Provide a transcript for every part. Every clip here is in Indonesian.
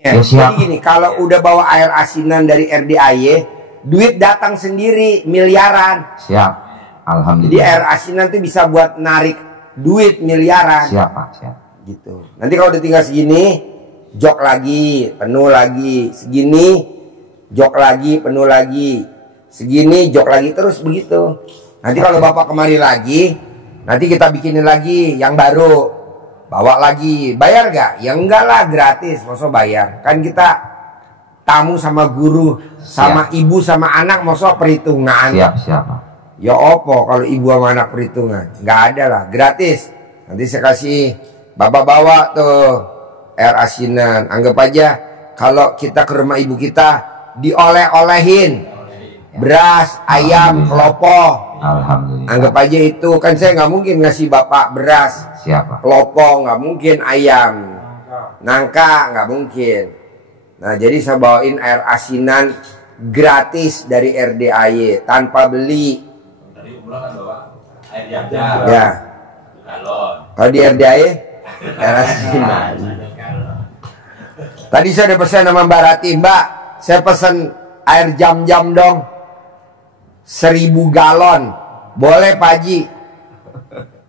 Ya, jadi gini, kalau udah bawa air asinan dari RDAY, duit datang sendiri miliaran. Siap, alhamdulillah. Jadi air asinan tuh bisa buat narik duit miliaran. Siap Pak, siap. Gitu. Nanti kalau udah tinggal segini, jok lagi, penuh lagi. Segini, jok lagi, penuh lagi. Segini, jok lagi, terus begitu. Nanti kalau Bapak kemari lagi, nanti kita bikinin lagi yang baru. Bawa lagi, bayar gak? Ya enggak lah, gratis, masa bayar. Kan kita tamu sama guru, sama ibu sama anak, masa perhitungan. Siap, siap Pak. Ya opo kalau ibu sama anak perhitungan? Nggak ada lah, gratis. Nanti saya kasih, Bapak bawa tuh air asinan. Anggap aja kalau kita ke rumah ibu kita, dioleh-olehin beras, ayam, kelopo. Alhamdulillah. Anggap aja itu, kan saya nggak mungkin ngasih Bapak beras. Siapa? Kelopo nggak mungkin, ayam, nangka nggak mungkin. Nah jadi saya bawain air asinan gratis dari RDAY tanpa beli. Tadi umroh kan bawa air jam-jam. Ya. Galon. Kalau di RDAY air asinan. Tadi saya udah pesan sama Mbak Rati, Mbak, saya pesan air jam-jam dong. 1000 galon. Boleh Pak Haji.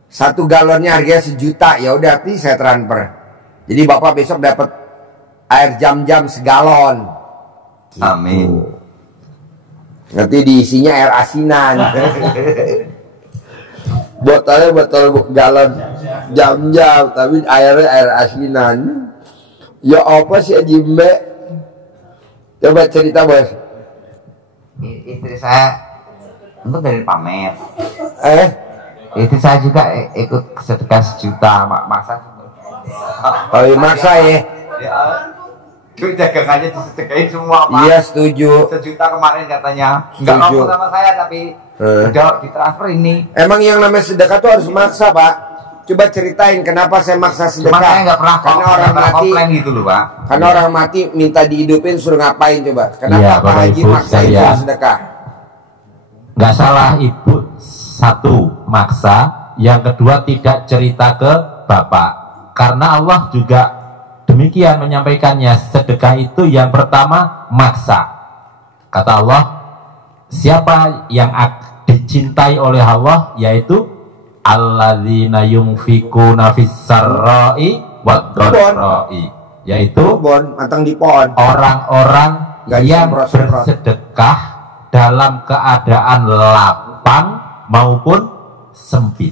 1 galonnya harganya 1 juta. Ya udah, nanti saya transfer. Jadi Bapak besok dapat air jam-jam segalon. Gitu. Amin. Nanti diisinya air asinan. Botolnya botol galon jam-jam, tapi airnya air asinan. Ya apa sih Jimbe? Coba cerita Bos. Istri saya untuk dari pamer. Istri saya juga ikut sedekah 1 juta, maksa. Oh iya maksa ya. Itu dagangannya disedekahin semua Pak. Iya setuju. 1 juta kemarin katanya. Setuju. Enggak ngomong sama saya tapi udah ditransfer ini. Emang yang namanya sedekah tuh harus maksa Pak. Coba ceritain kenapa saya maksa sedekah. Cuma saya nggak pernah karena orang mati komplain gitu loh Pak. Karena orang mati minta dihidupin suruh ngapain coba. Kenapa Iya, Pak Bapak Haji Ibu maksain sekalian. suruh sedekah? Nggak salah ibu, 1 maksa, yang kedua tidak cerita ke bapak, karena Allah juga demikian menyampaikannya. Sedekah itu yang pertama maksa. Kata Allah, siapa yang dicintai oleh Allah, yaitu alladzina yunfikuna fis-sarra'i wad-dharra'i, yaitu matang di pohon. Orang-orang yang bersedekah dalam keadaan lapang maupun sempit.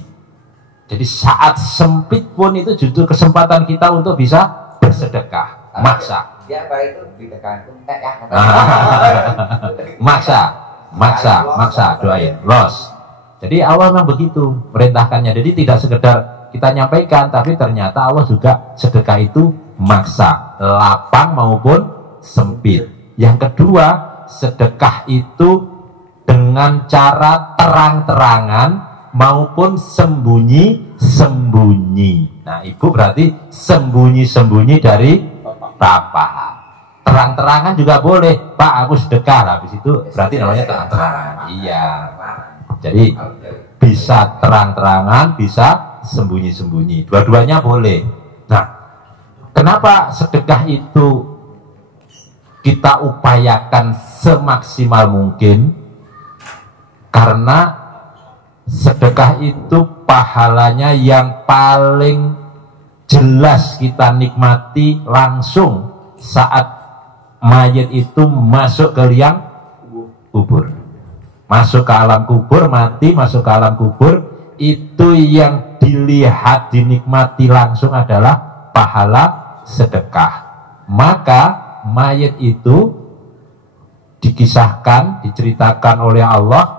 Jadi saat sempit pun itu justru kesempatan kita untuk bisa bersedekah. Maksa. Ya Pak itu ditekan ya. maksa doain. Los. Jadi Allah memang begitu merintahkannya. Jadi tidak sekedar kita nyampaikan, tapi ternyata Allah juga sedekah itu maksa, lapang maupun sempit. Yang kedua, sedekah itu dengan cara terang-terangan maupun sembunyi-sembunyi. Nah, ibu berarti sembunyi-sembunyi dari bapak. Terang-terangan juga boleh, Pak aku sedekah. Habis itu berarti namanya terang-terangan. Iya. Jadi bisa terang-terangan, bisa sembunyi-sembunyi. Dua-duanya boleh. Nah, kenapa sedekah itu kita upayakan semaksimal mungkin? Karena sedekah itu pahalanya yang paling jelas kita nikmati langsung saat mayat itu masuk ke liang kubur. Masuk ke alam kubur, mati masuk ke alam kubur, itu yang dilihat, dinikmati langsung adalah pahala sedekah. Maka mayat itu dikisahkan, diceritakan oleh Allah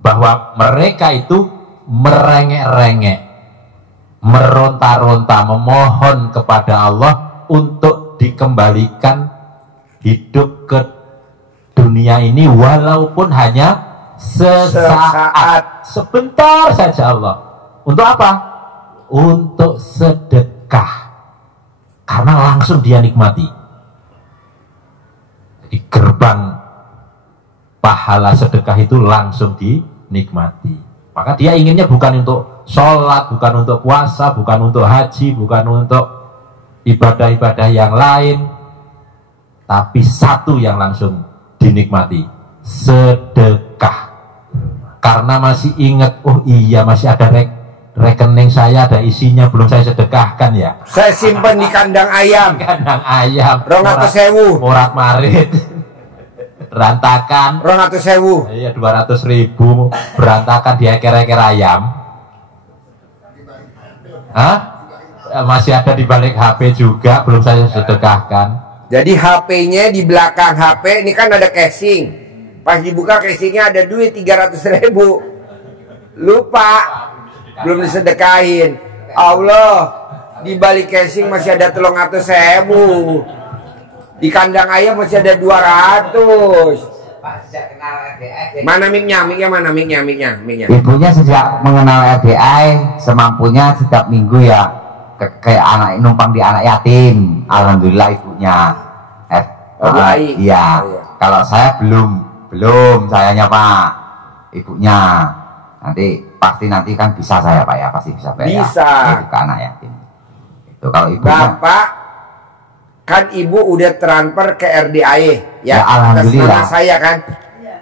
bahwa mereka itu merengek-rengek, meronta-ronta, memohon kepada Allah untuk dikembalikan hidup ke dunia ini walaupun hanya sesaat, sebentar saja Allah. Untuk apa? Untuk sedekah, karena langsung dia nikmati. Di gerbang pahala sedekah itu langsung dinikmati. Maka dia inginnya bukan untuk sholat, bukan untuk puasa, bukan untuk haji, bukan untuk ibadah-ibadah yang lain, tapi satu yang langsung dinikmati, sedekah. Karena masih ingat, oh iya masih ada rekening saya, ada isinya, belum saya sedekahkan ya. Saya simpen di kandang ayam. Kandang ayam. 200.000. Morat marit. Berantakan. 200.000. Iya 200.000 berantakan di eker-eker ayam. Hah? Masih ada di balik HP juga, belum saya sedekahkan. Jadi HP-nya di belakang HP ini kan ada casing. Pas dibuka casingnya ada duit 300.000. Lupa, belum disedekahin. Allah, di balik casing masih ada 300.000. Di kandang ayam masih ada 200. Mana mic-nya? Mana mic-nya? Ibunya sejak mengenal RDI semampunya setiap minggu ya kayak anak numpang di anak yatim. Alhamdulillah ibunya. Baik. Iya. Kalau saya belum sayanya Pak. Ibunya. Nanti kan bisa saya Pak ya, pasti bisa Pak ya. Bisa. Ke anak yatim. Itu kalau ibunya. Bapak kan ibu udah transfer ke RDI ya, alhamdulillah. atas nama saya kan,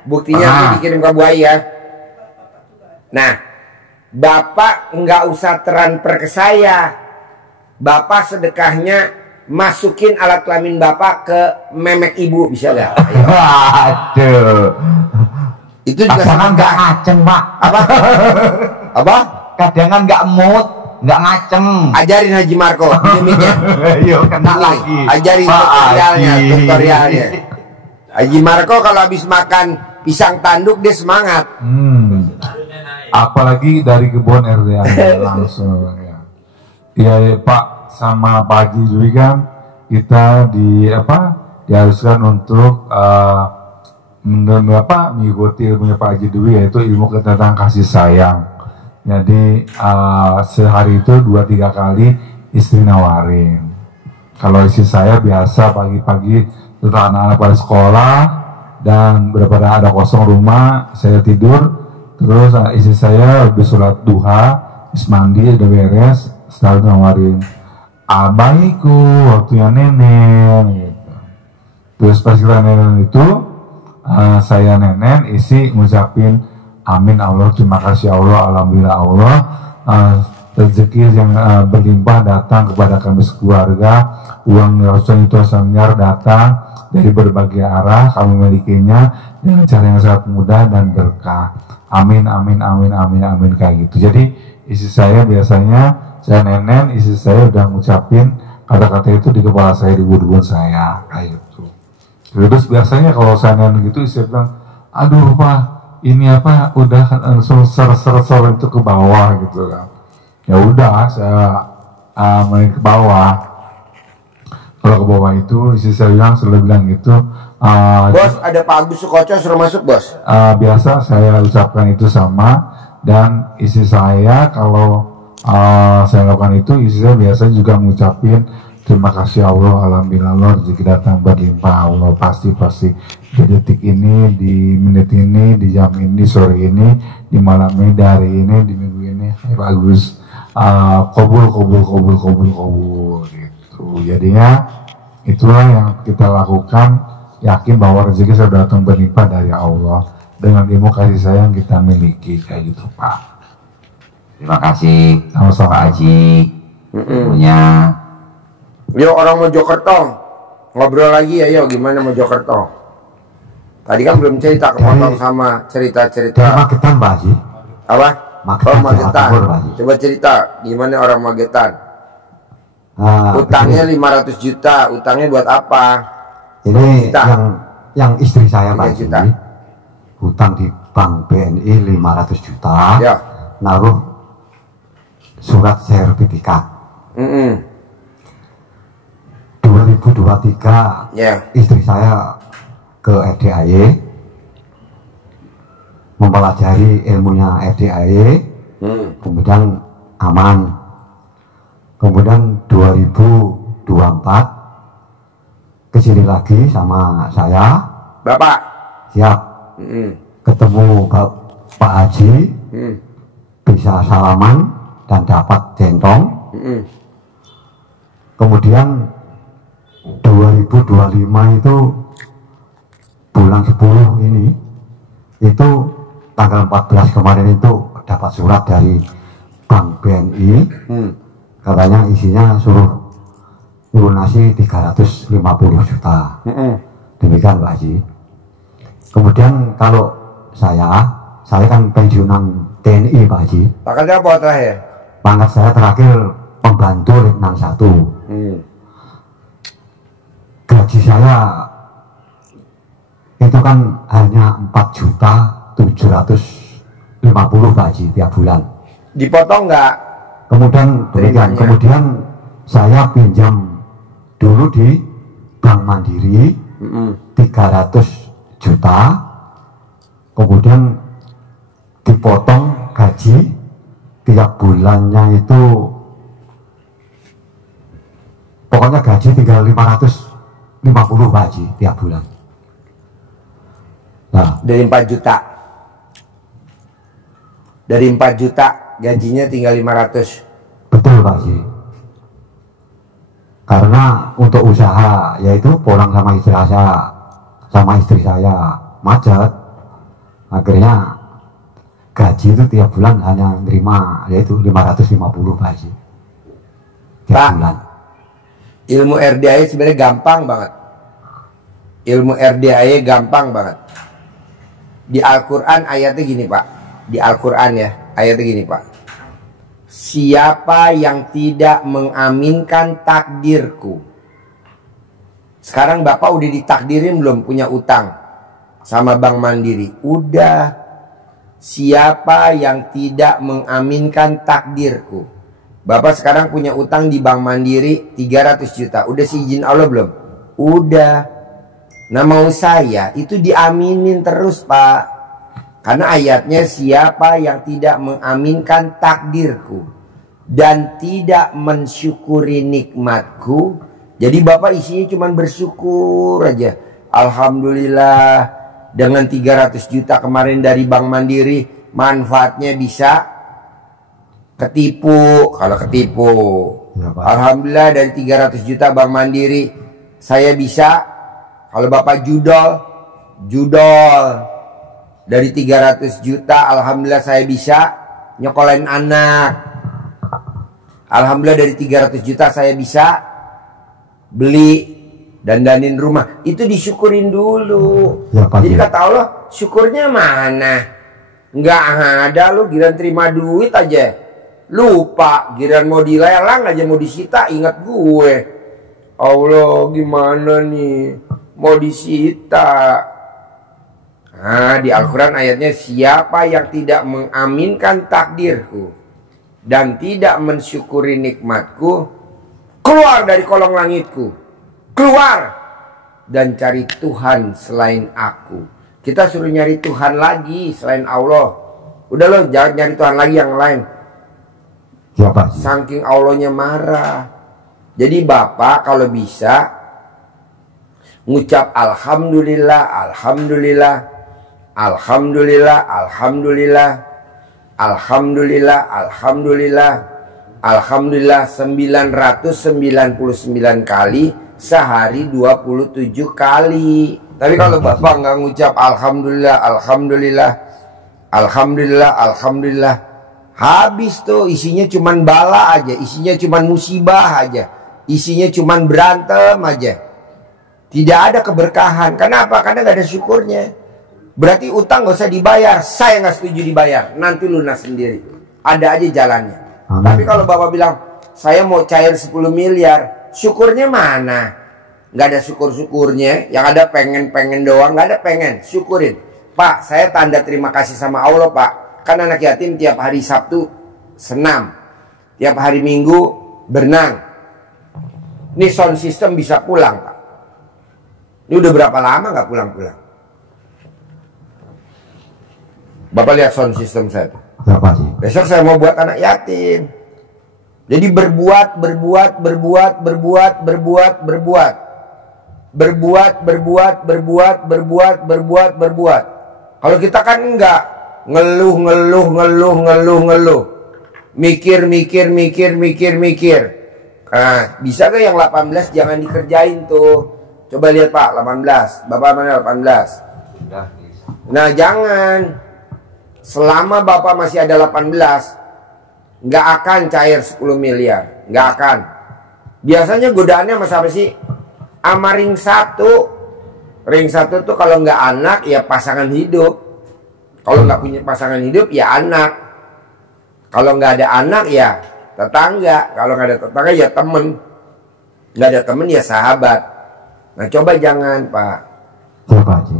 buktinya tuh dikirim ke Bu Ai ya. Nah, bapak nggak usah transfer ke saya, bapak sedekahnya masukin alat kelamin bapak ke memek ibu, bisa nggak? Waduh, Itu juga kadang nggak sedekah. ngaceng Pak. Apa? Kadang nggak mood, nggak ngaceng. Ajarin Haji Marco mic-nya. Yo kena Ini, lagi. ajarin Pak tutorialnya. Haji Marco kalau habis makan pisang tanduk dia semangat. Apalagi dari kebun RDI langsung ya. Ya Pak sama Pak Haji juga kan kita diharuskan untuk mengikuti ilmunya Pak Haji Dwi, yaitu ilmu tentang kasih sayang. Jadi sehari itu 2-3 kali istri nawarin. Kalau istri saya biasa pagi-pagi setelah anak-anak pada sekolah dan daripada ada kosong rumah, saya tidur, terus istri saya habis sholat duha, habis mandi udah beres, selalu nawarin, abaiku waktunya nenek gitu. Terus pas kita nenek itu saya nenek isi ngucapin amin Allah, terima kasih Allah, alhamdulillah Allah, rezeki yang berlimpah datang kepada kami sekeluarga, uang ratusan itu miliar datang dari berbagai arah, kami milikinya dengan cara yang sangat mudah dan berkah. Amin amin amin amin amin kayak gitu. Jadi istri saya biasanya, saya nenek, istri saya udah ngucapin kata-kata itu di kepala saya, di dubun saya kayak gitu. Terus biasanya kalau saya nenek gitu, istri bilang, aduh Pak, ini apa udah langsung ser itu ke bawah gitu kan. Ya udah saya main ke bawah. Kalau ke bawah itu istri saya selalu bilang gitu, Bos, ada Pak Agus Sukoco, suruh masuk bos. Biasa saya ucapkan itu sama, dan istri saya kalau saya lakukan itu, istri saya biasa juga mengucapin terima kasih Allah, alhamdulillah Allah, rezeki datang berlimpah Allah, pasti di detik ini, di menit ini, di jam ini, sore ini, di malam ini, di hari ini, di minggu ini, bagus, kabul gitu. Jadinya itulah yang kita lakukan, yakin bahwa rezeki sudah datang berlimpah dari Allah dengan ilmu kasih sayang kita miliki, kayak gitu Pak. Terima kasih Sama-sama. Pak Haji. Punya. Yuk orang Mojokerto ngobrol lagi ya, yuk gimana Mojokerto? Tadi kan belum cerita, kepotong sama cerita-cerita. Magetan Pak Haji. Apa? Magetan, Oh Magetan. Jawa Timur, Pak Haji. Coba cerita gimana orang Magetan. Utangnya 500 juta, utangnya buat apa? Ini Juta. yang istri saya Pak 3 juta. Haji, hutang di bank BNI 500 juta, Ya. naruh surat sertifikat. 2023 Ya. istri saya ke RDI mempelajari ilmunya RDI, kemudian aman. Kemudian 2024 kesini lagi sama saya, Bapak. siap ketemu Pak Haji, bisa salaman dan dapat centong. Kemudian 2025 itu bulan 10 ini, itu tanggal 14 kemarin itu dapat surat dari Bank BNI, katanya isinya suruh lunasi 350 juta. Demikian Pak Haji. Kemudian kalau saya kan pensiunan TNI Pak Haji. Pangkatnya apa terakhir? Pangkat saya terakhir pembantu Letnan 1. Gaji saya itu kan hanya 4.750.000 Pak Haji tiap bulan. Dipotong nggak? Kemudian saya pinjam dulu di Bank Mandiri 300 juta, kemudian dipotong gaji tiap bulannya itu, pokoknya gaji tinggal 550 Pak Haji tiap bulan. Nah, Dari 4 juta. Dari 4 juta gajinya tinggal 500. betul Pak Haji. Karena untuk usaha yaitu pulang sama istri saya macet, akhirnya gaji itu tiap bulan hanya nerima yaitu 550 Pak Haji tiap Pak, bulan. Ilmu RDAE sebenarnya gampang banget. Ilmu RDAE gampang banget. Di Al-Quran ayatnya gini Pak. Di Al-Quran ya ayatnya gini Pak. Siapa yang tidak mengaminkan takdirku. Sekarang Bapak udah ditakdirin belum punya utang sama Bank Mandiri? Udah. Siapa yang tidak mengaminkan takdirku. Bapak sekarang punya utang di Bank Mandiri 300 juta. Udah seizin Allah belum? Udah. Nah mau saya itu diaminin terus Pak. Karena ayatnya siapa yang tidak mengaminkan takdirku dan tidak mensyukuri nikmatku. Jadi Bapak isinya cuma bersyukur aja. Alhamdulillah dengan 300 juta kemarin dari Bank Mandiri, manfaatnya bisa ketipu. Kalau ketipu Ya, Pak. Alhamdulillah dari 300 juta Bank Mandiri saya bisa. Kalau Bapak judol dari 300 juta alhamdulillah saya bisa nyokolain anak. Alhamdulillah dari 300 juta saya bisa beli dandanin rumah. Itu disyukurin dulu. Ya, Pak. Jadi kata Allah, syukurnya mana? Nggak ada, lu giliran terima duit aja lupa, giliran mau dilelang aja, mau disita ingat gue. Allah gimana nih mau disita. Nah, di Al-Quran ayatnya siapa yang tidak mengaminkan takdirku dan tidak mensyukuri nikmatku, keluar dari kolong langitku, keluar dan cari Tuhan selain aku. Kita suruh nyari Tuhan lagi selain Allah. Udah lo jangan nyari Tuhan lagi yang lain. Ya Pak Haji. Saking Allahnya marah. Jadi Bapak kalau bisa ngucap Alhamdulillah, Alhamdulillah, Alhamdulillah, Alhamdulillah, Alhamdulillah, Alhamdulillah, Alhamdulillah 999 kali sehari 27 kali. Tapi kalau Bapak nggak ngucap Alhamdulillah, Alhamdulillah, Alhamdulillah, Alhamdulillah, habis tuh isinya cuman bala aja, isinya cuman musibah aja, isinya cuman berantem aja. Tidak ada keberkahan. Kenapa? Karena nggak ada syukurnya. Berarti utang gak usah dibayar. Saya nggak setuju dibayar. Nanti lunas sendiri. Ada aja jalannya. Amin. Tapi kalau Bapak bilang saya mau cair 10 miliar, syukurnya mana? Nggak ada syukur-syukurnya. Yang ada pengen-pengen doang. Nggak ada pengen. Syukurin. Pak, saya tanda terima kasih sama Allah Pak. Kan anak yatim tiap hari Sabtu senam, tiap hari Minggu berenang. Ini sound system bisa pulang Pak. Ini udah berapa lama nggak pulang-pulang? Bapak lihat sound system saya tuh. Ya Pak Haji. Besok saya mau buat anak yatim. Jadi berbuat. Kalau kita kan enggak, ngeluh. Mikir. Nah, bisa gak yang 18 jangan dikerjain tuh. Coba lihat Pak, 18. Bapak mana 18? Nah, jangan. Selama Bapak masih ada 18, nggak akan cair 10 miliar. Nggak akan. Biasanya godaannya sama siapa sih? Sama ring 1. Ring 1 tuh kalau nggak anak ya pasangan hidup. Kalau nggak punya pasangan hidup ya anak. Kalau nggak ada anak ya tetangga. Kalau nggak ada tetangga ya temen. Nggak ada temen ya sahabat. Nah coba jangan Pak. Siapa aja?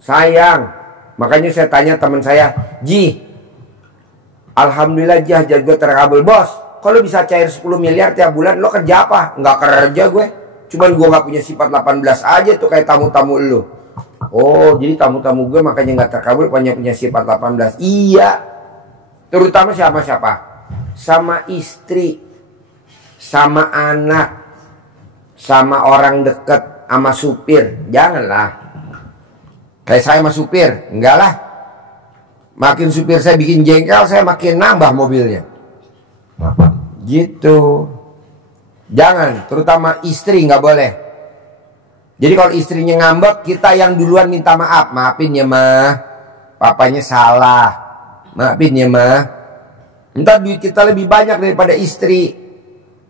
Sayang. Makanya saya tanya teman saya, Ji, alhamdulillah Ji hajat gue terkabul. Bos, kalau bisa cair 10 miliar tiap bulan, lo kerja apa? Nggak kerja gue. Cuman gue nggak punya sifat 18 aja tuh kayak tamu-tamu lo. Oh, jadi tamu-tamu gue makanya nggak terkabul punya sifat 18. Iya. Terutama siapa? Sama istri, sama anak, sama orang deket, sama supir. Janganlah. Kayak saya sama supir, enggak lah. Makin supir saya bikin jengkel, saya makin nambah mobilnya. Siapa? Gitu. Jangan, terutama istri nggak boleh. Jadi kalau istrinya ngambek, kita yang duluan minta maaf. Maafin ya mah, papanya salah. Maafin ya mah. Entah duit kita lebih banyak daripada istri.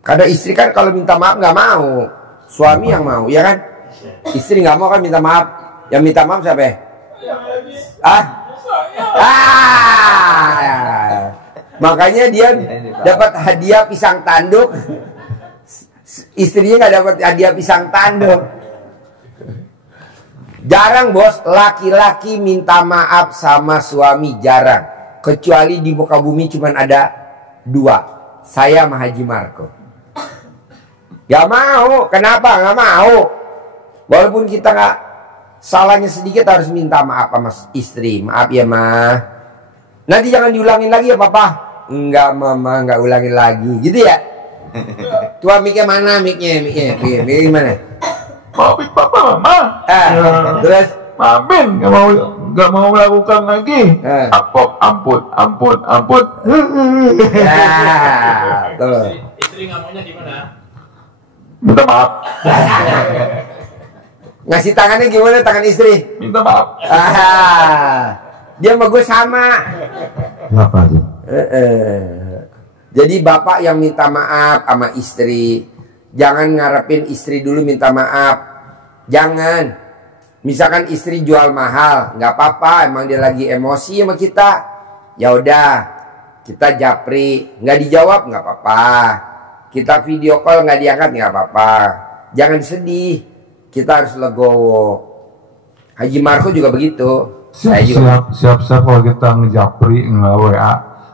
Karena istri kan kalau minta maaf nggak mau, suami yang mau, ya kan? Istri nggak mau kan minta maaf. Yang minta maaf siapa ya? Makanya dia dapat hadiah pisang tanduk. Istrinya nggak dapat hadiah pisang tanduk. Jarang bos, laki-laki minta maaf sama suami, jarang. Kecuali di muka bumi cuma ada 2. Saya sama Haji Marco. Gak mau, kenapa? Gak mau. Walaupun kita nggak salahnya sedikit harus minta maaf sama istri. Maaf ya mah. Nanti jangan diulangin lagi ya papa. Enggak mama, enggak ulangin lagi. Gitu ya. Tua miknya mana miknya mana? Maafin papa mama. Terus Maafin, nggak mau melakukan lagi. Ampun. ya, tuh. Istri nggak maunya gimana? Minta maaf. Ngasih tangannya gimana tangan istri? Minta maaf. Dia sama gue sama. Siapa aja? Jadi bapak yang minta maaf sama istri. Jangan ngarepin istri dulu minta maaf. Jangan. Misalkan istri jual mahal, nggak apa-apa. Emang dia lagi emosi sama kita. Ya udah, kita japri. Nggak dijawab nggak apa-apa. Kita video call nggak diangkat nggak apa-apa. Jangan sedih. Kita harus legowo. Haji Marco juga begitu. Siap kalau kita ngejapri nge-WA,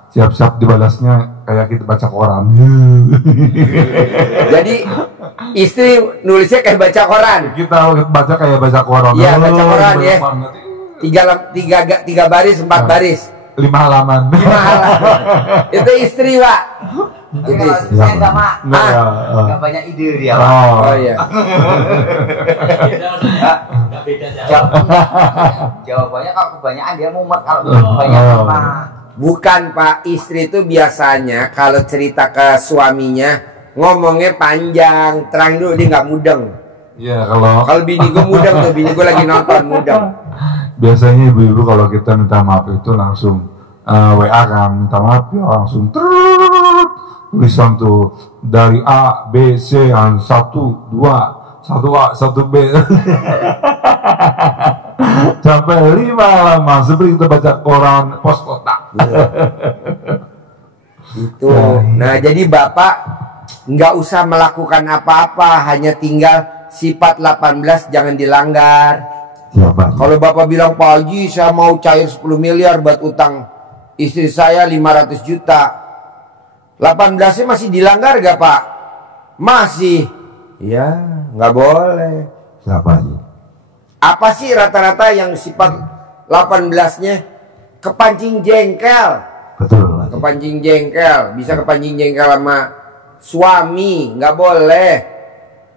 siap dibalasnya kayak kita baca koran. Jadi istri nulisnya kayak baca koran. Kita baca kayak baca koran. Iya, baca koran ya. Tiga baris, 4 baris. 5 halaman. 5 halaman. Itu istri, Pak. Tapi kalau saya nggak banyak ide dia. Oh iya. Beda maksudnya. Nggak beda jauh. Jawabannya kalau kebanyakan dia mumet, kalau kebanyakan mah. Bukan Pak, istri itu biasanya kalau cerita ke suaminya ngomongnya panjang, terang dulu, dia nggak mudeng. Iya, Kalau bini gue mudeng tuh, bini gue lagi nonton mudeng. biasanya ibu-ibu kalau kita minta maaf itu langsung WA kan, minta maaf ya langsung tulisan tuh dari A, B, C yang 1, 2, 1A, 1B sampai 5 halaman seperti kita baca koran pos kota. Gitu. Nah jadi bapak nggak usah melakukan apa-apa, hanya tinggal sifat 18 jangan dilanggar. Kalau bapak bilang Pak Haji saya mau cair 10 miliar buat utang istri saya 500 juta, 18-nya masih dilanggar gak Pak? Masih. Ya nggak boleh. Siapa aja? Apa sih rata-rata yang sifat 18-nya? Kepancing jengkel. Betul Pak. Kepancing jengkel. Bisa kepancing jengkel sama suami. Nggak boleh.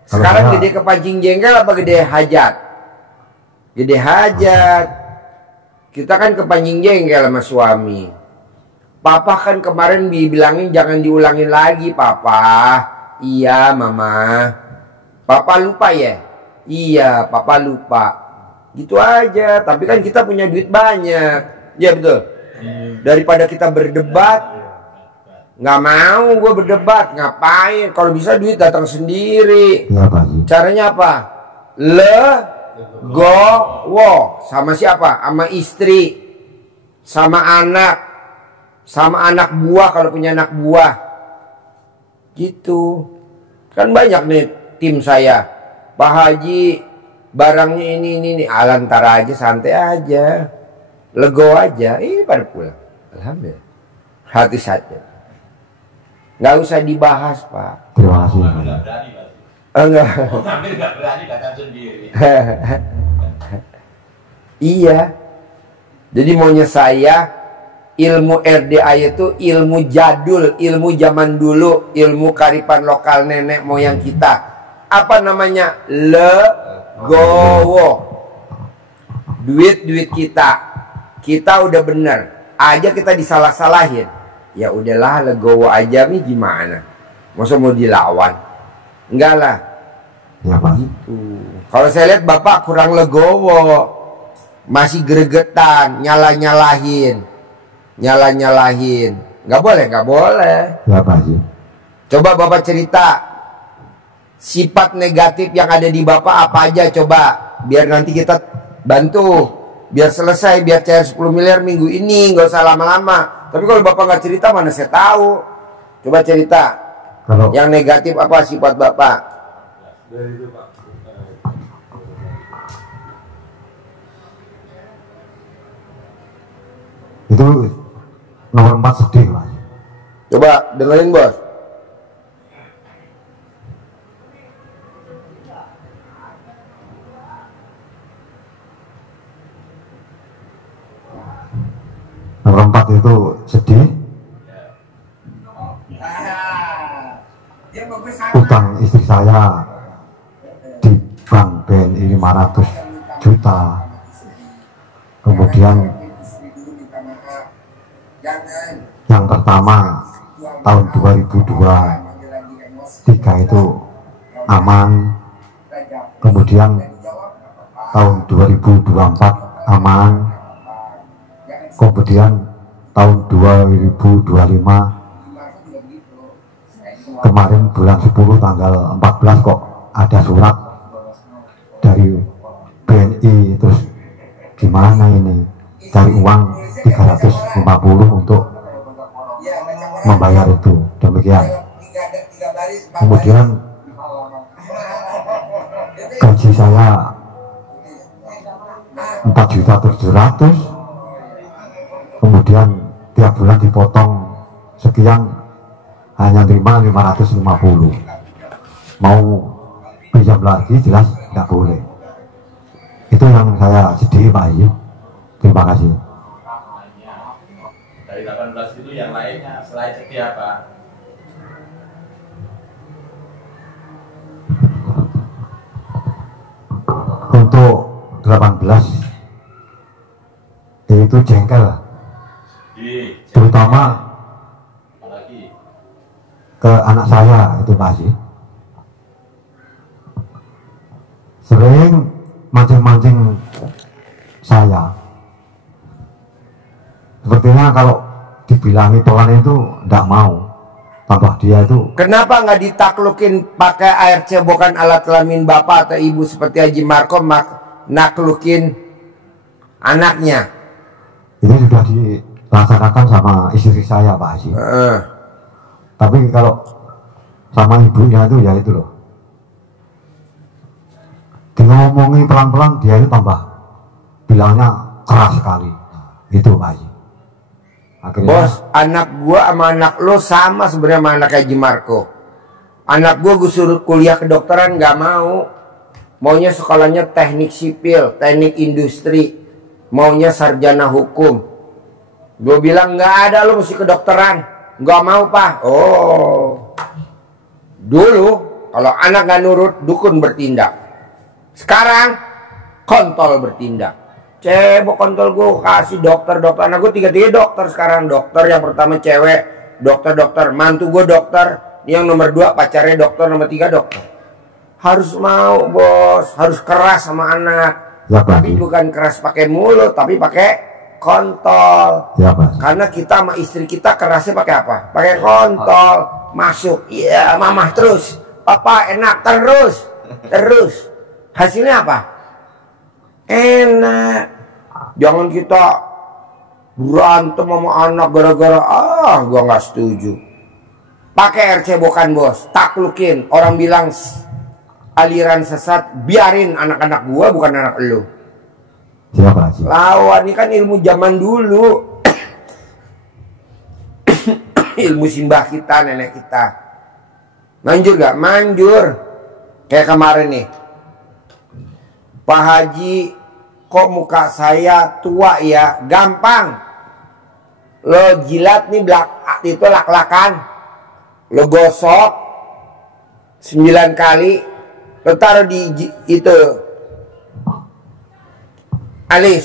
Sekarang gede kepancing jengkel apa gede hajat? Gede hajat. Kita kan kepancing jengkel sama suami. Papa kan kemarin dibilangin jangan diulangin lagi Papa. Iya mama. Papa lupa ya? Iya papa lupa. Gitu aja. Tapi kan kita punya duit banyak. Ya betul. Daripada kita berdebat, nggak mau gue berdebat. Ngapain? Kalau bisa duit datang sendiri. Iya Pak Haji. Caranya apa? Legowo. Sama siapa? Sama istri, sama anak buah kalau punya anak buah. Gitu. Kan banyak nih tim saya. Pak Haji, barangnya ini. Alantara aja, santai aja. Legowo aja. Ini pada pulang. Alhamdulillah. Hati saja. Nggak usah dibahas, Pak. Terima kasih. Nggak berani, Mas. Enggak. Ngambil nggak berani datang sendiri. Iya. Jadi maunya saya, ilmu RDA itu ilmu jadul, ilmu zaman dulu, ilmu karipan lokal nenek moyang kita. Apa namanya? Legowo. Duit kita. Kita udah bener. Aja kita disalah-salahin. Ya udahlah, legowo aja nih, gimana? Masa mau dilawan? Enggak lah. Ya Pak. Gitu. Kalau saya lihat Bapak kurang legowo. Masih gregetan, nyalahin. Nggak boleh. Ya Pak Haji. Coba Bapak cerita sifat negatif yang ada di Bapak apa aja, coba. Biar nanti kita bantu. Biar selesai, biar cair 10 miliar minggu ini. Nggak usah lama-lama. Tapi kalau Bapak nggak cerita, mana saya tahu. Coba cerita. Kalau Yang negatif apa sifat Bapak? itu nomor 4 sedih Mas. Coba dengerin bos. Nomor 4 itu sedih. Utang istri saya di bank BNI 500 juta. Kemudian yang pertama tahun 2023 itu aman. Kemudian tahun 2024 aman. Kemudian tahun 2025 kemarin bulan 10 tanggal 14 kok ada surat dari BNI. Terus gimana ini, cari uang 350 untuk membayar itu, demikian. Kemudian gaji saya 4.700.000, kemudian tiap bulan dipotong sekian, hanya terima 550. Mau pinjam lagi jelas tidak boleh. Itu yang saya sedih Pak Haji. Terima kasih. Dari 18 itu yang lainnya selain sedih apa? Untuk 18 itu jengkel, terutama Apalagi ke anak saya itu Pak Haji. Sering mancing-mancing saya. Sepertinya kalau dibilangi pelan itu tidak mau. Tambah dia itu, Kenapa nggak ditaklukin pakai air cebokan alat kelamin bapak atau ibu seperti Haji Markom naklukin anaknya? ini sudah dilaksanakan sama istri saya Pak Haji. Tapi kalau sama ibunya itu ya itu loh, ngomongi pelan-pelan dia itu tambah bilangnya keras sekali. Itu Pak Haji. Akhirnya, Bos, anak gua sama anak lo sama sebenarnya sama anak Haji Marko. Anak gua suruh kuliah kedokteran nggak mau. Maunya sekolahnya teknik sipil, teknik industri. Maunya sarjana hukum. Gua bilang nggak ada, lo mesti kedokteran. Nggak mau Pak. Oh, dulu kalau anak nggak nurut, dukun bertindak. Sekarang kontol bertindak. Cebok kontol gue kasih dokter. Anak gue 3-3 dokter sekarang. Dokter yang pertama cewek, dokter. Mantu gue dokter, yang nomor 2 pacarnya dokter, nomor 3 dokter. Harus mau bos, harus keras sama anak. Ya, Pak Tapi Haji. bukan keras pakai mulut, tapi pakai kontol. Ya, Pak Haji. Karena kita sama istri kita kerasnya pakai apa? Pakai kontol. Masuk, iya mamah terus, papa enak terus. Hasilnya apa? Enak. Jangan kita berantem sama anak gara-gara gua nggak setuju. Pakai RC bukan bos, taklukin. Orang bilang aliran sesat, biarin anak-anak gua bukan anak elu. Ya, Pak Haji. Lawan ini kan ilmu zaman dulu. Ilmu simbah kita, nenek kita. Manjur gak? Manjur. Kayak kemarin nih, Pak Haji, kok muka saya tua ya? Gampang. Lo jilat nih itu lak-lakan. Lo gosok 9 kali. Lo taruh di itu alis.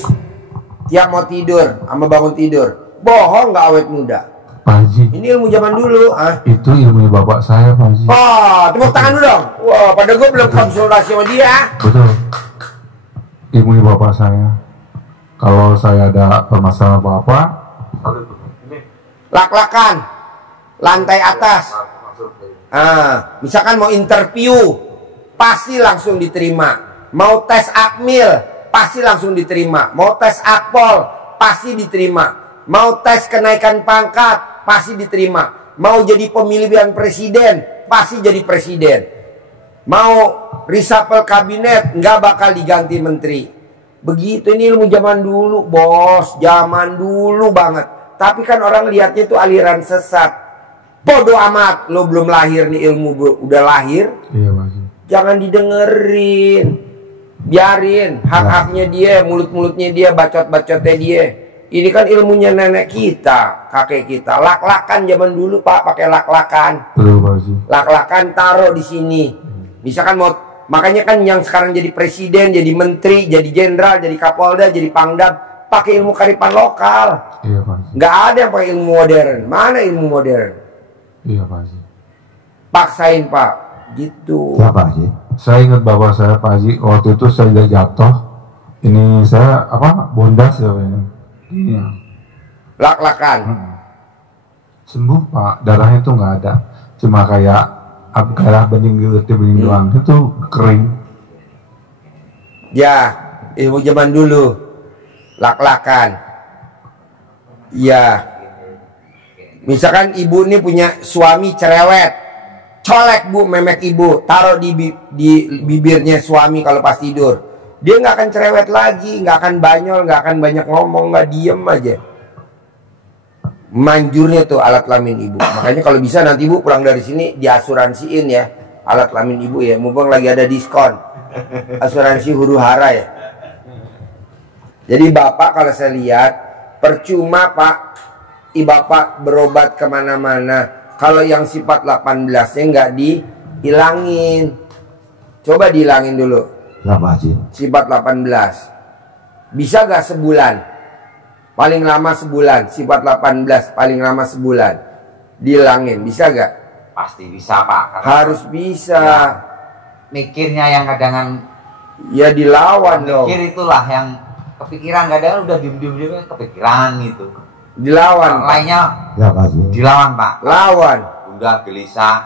Tiap mau tidur sama bangun tidur. Bohong gak awet muda. Pak Haji, Ini ilmu zaman dulu. itu ilmu bapak saya, Pak Haji. Oh, tepuk tangan dulu dong. Wah, pada gue belum konsultasi sama dia. Betul. Ilmu bapak saya. Kalau saya ada permasalahan apa-apa, Lak-lakan, lantai atas. Misalkan mau interview, pasti langsung diterima. Mau tes akmil, pasti langsung diterima. Mau tes akpol, pasti diterima. Mau tes kenaikan pangkat, pasti diterima. Mau jadi pemilihan presiden, pasti jadi presiden. Mau reshuffle kabinet, nggak bakal diganti menteri. Begitu, ini ilmu zaman dulu bos, zaman dulu banget. Tapi kan orang lihatnya itu aliran sesat. Bodoh amat, lo belum lahir nih ilmu udah lahir. iya Pak Haji. Jangan didengerin. Biarin hak-haknya dia, mulut-mulutnya dia, bacot-bacotnya dia. Ini kan ilmunya nenek kita, kakek kita. Lak-lakan zaman dulu Pak, pakai lak-lakan. Betul Pak Haji. Lak-lakan taruh di sini. Misalkan mau, makanya kan yang sekarang jadi presiden, jadi menteri, jadi jenderal, jadi kapolda, jadi pangdam, pakai ilmu kearifan lokal. Iya Pak Haji. Nggak ada yang pakai ilmu modern. Mana ilmu modern? Iya Pak Haji. Paksain Pak, gitu. Ya, Pak Haji. Saya ingat bapak saya Pak Haji, waktu itu saya udah jatuh. Ini saya bondas ya Pak. Iya. Lak-lakan. Sembuh Pak, darahnya itu nggak ada. Cuma kayak darah bening doang, itu kering. Ya, ilmu zaman dulu. Lak-lakan. Ya. Misalkan ibu ini punya suami cerewet. Colek bu, memek ibu. Taruh di bibirnya suami kalau pas tidur. Dia nggak akan cerewet lagi, nggak akan banyol, nggak akan banyak ngomong, nggak diem aja. Manjurnya tuh alat kelamin ibu. Makanya kalau bisa nanti ibu pulang dari sini diasuransiin ya alat kelamin ibu ya. Mumpung lagi ada diskon. Asuransi huru hara ya. Jadi bapak kalau saya lihat percuma Pak, bapak berobat kemana-mana. Kalau yang sifat 18-nya nggak dihilangin. Coba dihilangin dulu. Ya, Pak Haji. Sifat 18. Bisa gak sebulan? Paling lama sebulan. Sifat 18 paling lama sebulan. Dihilangin, bisa gak? Pasti bisa Pak. Karena Harus bisa. Ya, mikirnya yang kadang Ya dilawan dong. mikir itulah yang kepikiran, kadang udah diem kepikiran gitu. Dilawan Yang Pak. lainnya Ya, Pak Haji. dilawan Pak. Lawan. Udah gelisah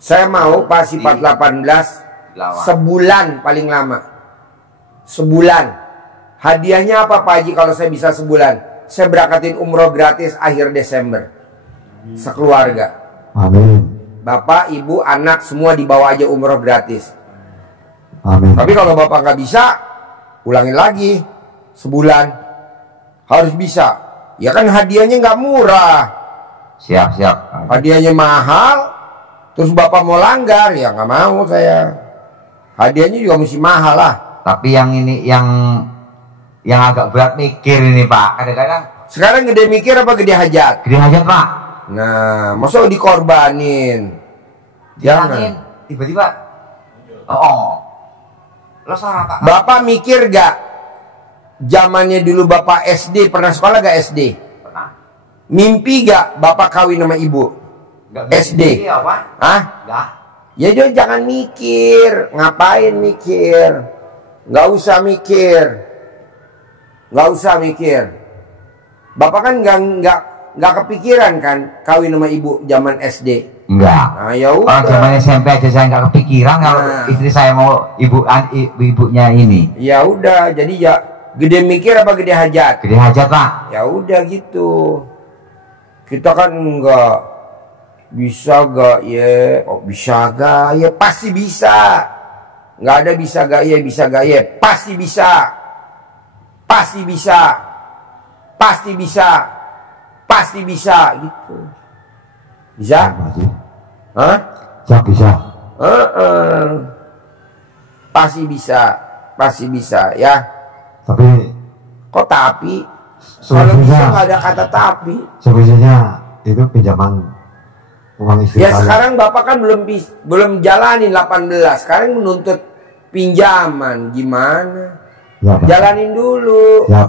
Saya mau Pak sifat 18 dilawan. sebulan paling lama. Sebulan. Hadiahnya apa Pak Haji kalau saya bisa sebulan? Saya berangkatin umroh gratis akhir Desember. Sekeluarga. Amin. Bapak, ibu, anak semua dibawa aja umroh gratis. Amin. Tapi kalau bapak nggak bisa, ulangin lagi sebulan. Harus bisa. Ya kan hadiahnya nggak murah. Siap. Hadiahnya mahal. Terus bapak mau langgar, ya nggak mau saya. Hadiahnya juga mesti mahal lah. Tapi yang ini yang agak berat mikir ini Pak. Kadang-kadang Sekarang gede mikir apa gede hajat? gede hajat Pak. Nah, masa dikorbanin? Jangan. Jangan. Tiba-tiba. Oh. Lo salah Pak. Bapak mikir gak? Zamannya dulu bapak SD, pernah sekolah gak SD? Pernah. Mimpi gak bapak kawin sama ibu? SD. Apa? Hah? Enggak. Ya jangan mikir, ngapain mikir? Nggak usah mikir, nggak usah mikir. Bapak kan nggak kepikiran kan kawin sama ibu zaman SD? Enggak. Nah, ya Orang udah. zaman SMP aja saya nggak kepikiran kalau Nah. istri saya mau ibunya ini. Ya udah, jadi ya gede mikir apa gede hajat? Gede hajat Pak. Ya udah gitu. Kita kan nggak bisa gak ya? Oh bisa gak ya? Pasti bisa. Nggak ada bisa gak ya? Pasti bisa. Pasti bisa. Pasti bisa. Pasti bisa gitu. Bisa? Pak Haji. Hah? Ya bisa. Pasti bisa. Pasti bisa ya. Tapi Kok tapi? Kalau bisa solusinya, nggak ada kata tapi. solusinya itu pinjaman uang istri Ya saya. sekarang Bapak kan belum jalanin 18. Sekarang menuntut pinjaman gimana? Ya, Pak. Jalanin dulu. Ya,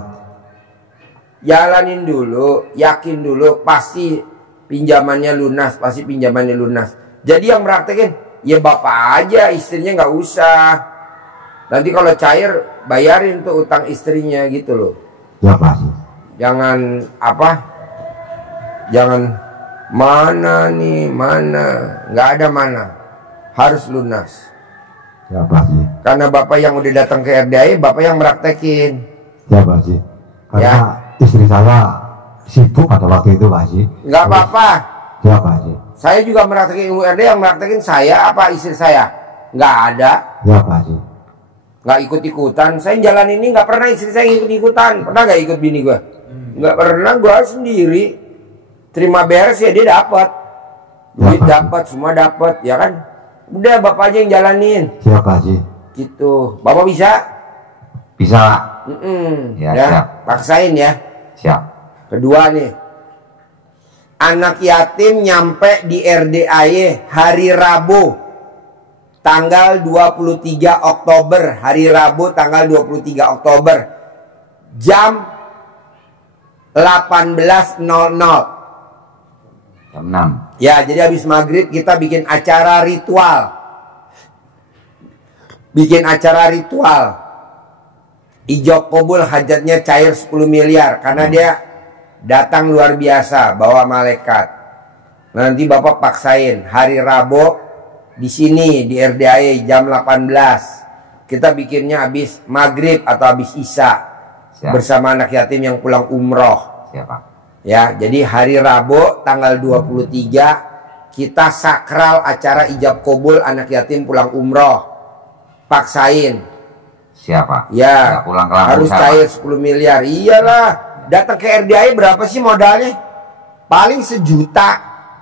Jalanin dulu, yakin dulu pasti pinjamannya lunas, pasti pinjamannya lunas. Jadi yang praktekin ya Bapak aja, istrinya nggak usah. Nanti kalau cair bayarin tuh utang istrinya gitu loh. ya Pak Haji. Jangan apa? Jangan mana nih, mana? Nggak ada mana. Harus lunas. Ya Pak Haji. Karena Bapak yang udah datang ke RDAI, Bapak yang praktekin. Ya Pak Haji. Karena Ya. istri saya sibuk pada waktu itu Pak Haji. Nggak apa-apa. Ya Pak Haji. Saya juga praktekin URD, yang praktekin saya apa istri saya? Nggak ada. Ya Pak Haji. Nggak ikut-ikutan. Saya jalan ini nggak pernah istri saya ikut-ikutan. Pernah nggak ikut bini gue? Nggak pernah, gue sendiri. Terima beres ya dia dapat. Duit Ya, dapat, semua dapat, ya kan? Udah Bapak aja yang jalanin. Ya Pak Haji. Gitu. Bapak bisa? Bisa Pak. Ya, Ya, siap. paksain ya. Siap. Kedua nih. Anak yatim nyampe di RDAY hari Rabu. Tanggal 23 Oktober, hari Rabu tanggal 23 Oktober, jam 18.00. Jam 6. Ya, jadi habis maghrib kita bikin acara ritual. Bikin acara ritual. Ijab kabul hajatnya cair 10 miliar. Karena dia datang luar biasa, bawa malaikat. Nanti Bapak paksain hari Rabu di sini di RDAI jam 18. Kita bikinnya habis maghrib atau habis isya. Siap. Bersama anak yatim yang pulang umroh. Siap Pak. Ya, jadi hari Rabu tanggal 23 kita sakral acara ijab kabul anak yatim pulang umroh. Paksain. Siap Pak. Ya, Nggak pulang ke Lampung, harus saya, cair 10 miliar. Iyalah, datang ke RDAI berapa sih modalnya? Paling 1 juta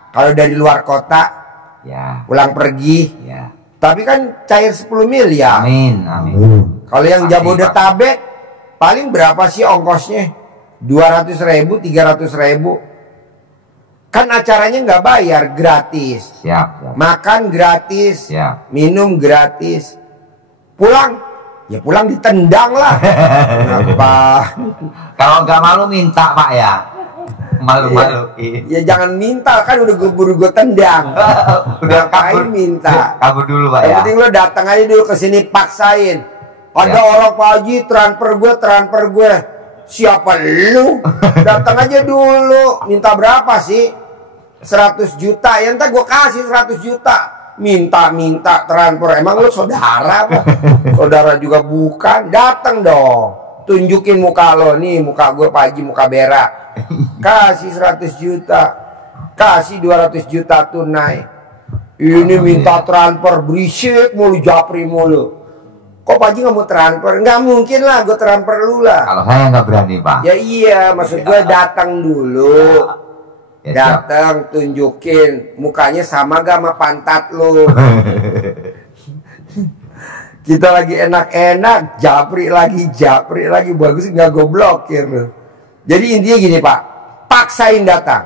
kalau dari luar kota Ya. pulang pergi. Ya. Tapi kan cair 10 miliar. Amin. Amin. Kalau yang Pasti, Jabodetabek paling berapa sih ongkosnya? 200.000, 300.000. Kan acaranya nggak bayar, gratis. Siap. Siap. Makan gratis, Siap. minum gratis. Pulang, ya pulang ditendang lah. Kenapa? Kalau nggak malu minta Pak ya. Malu-malu. Ya jangan minta, kan udah buru gue tendang. Udah Ngapain kabur. minta? Kabur dulu Pak Yang ya. penting lo datang aja dulu ke sini, paksain. Ada Ya. orang Pak Haji transfer gue. Siapa lu? Datang aja dulu. Minta berapa sih? 100 juta. Ya ntar gue kasih 100 juta. Minta transfer. Emang lu saudara apa? Saudara juga bukan. Datang dong. Tunjukin muka lo. Nih muka gue Pak Haji, muka berak. Kasih 100 juta. Kasih 200 juta tunai. Ini minta transfer, berisik mulu, japri mulu. Kok Pak Haji nggak mau transfer? Nggak mungkin lah, gue transfer lu lah. Kalau saya nggak berani Pak. Ya iya, maksud gue datang dulu. Ya, siap. Datang, tunjukin mukanya sama gak sama pantat lu. Kita lagi enak-enak, japri lagi, bagus nggak gue blokir lu. Jadi intinya gini Pak, paksain datang.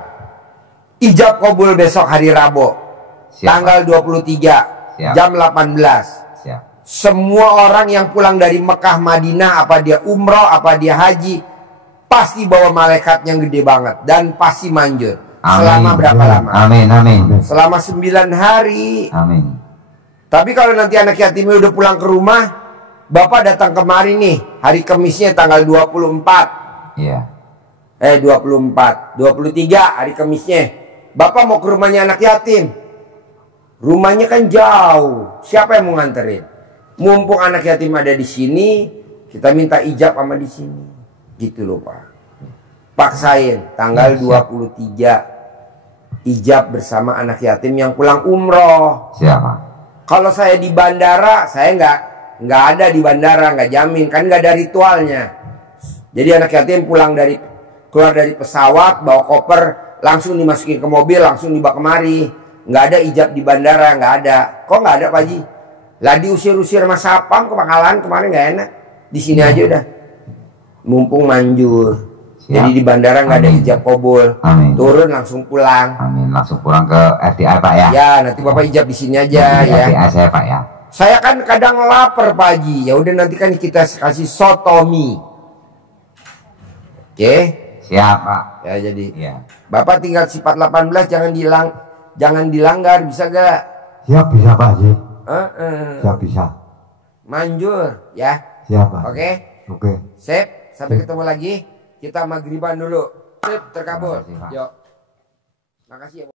Ijab kabul besok hari Rabu, Siap, tanggal 23, Siap. jam 18. Siap. Semua orang yang pulang dari Mekah, Madinah, apa dia umroh, apa dia haji, pasti bawa malaikat yang gede banget dan pasti manjur. Selama berapa lama? Amin, amin. Selama 9 hari. Amin. Tapi kalau nanti anak yatimnya udah pulang ke rumah, Bapak datang kemari nih, hari Kemisnya tanggal 24. Iya. 24, 23 hari Kemisnya. Bapak mau ke rumahnya anak yatim. Rumahnya kan jauh. Siapa yang mau nganterin? Mumpung anak yatim ada di sini, kita minta ijab sama di sini. Gitu loh, Pak. Paksain tanggal 23 ijab bersama anak yatim yang pulang umroh. Siapa? Kalau saya di bandara, saya nggak ada di bandara, nggak jamin, kan nggak ada ritualnya. Jadi anak yatim keluar dari pesawat, bawa koper, langsung dimasukin ke mobil, langsung dibawa kemari. Nggak ada ijab di bandara, nggak ada. Kok nggak ada, Pak Haji? Lah diusir-usir sama sapam ke Bangkalan kemarin, nggak enak. Di sini aja udah. Mumpung manjur. Siap. Jadi di bandara nggak ada Amin. ijab kabul. Amin. Turun langsung pulang. Amin, langsung pulang ke FDI Pak ya. Ya, nanti Bapak ijab di sini aja Di ya. FDI saya Pak ya. Saya kan kadang lapar Pak Haji. Ya udah nanti kan kita kasih sotomi. Oke? Siap Pak. Ya jadi. Iya. Bapak tinggal sifat 18 jangan dilanggar, bisa gak? Siap bisa Pak Haji. Siap bisa. Manjur ya. Siap Pak. Oke? Oke. Sip, sampai ketemu lagi. Kita maghriban dulu. Sip, terkabul. Terima kasih, Pak. Yuk. Makasih ya.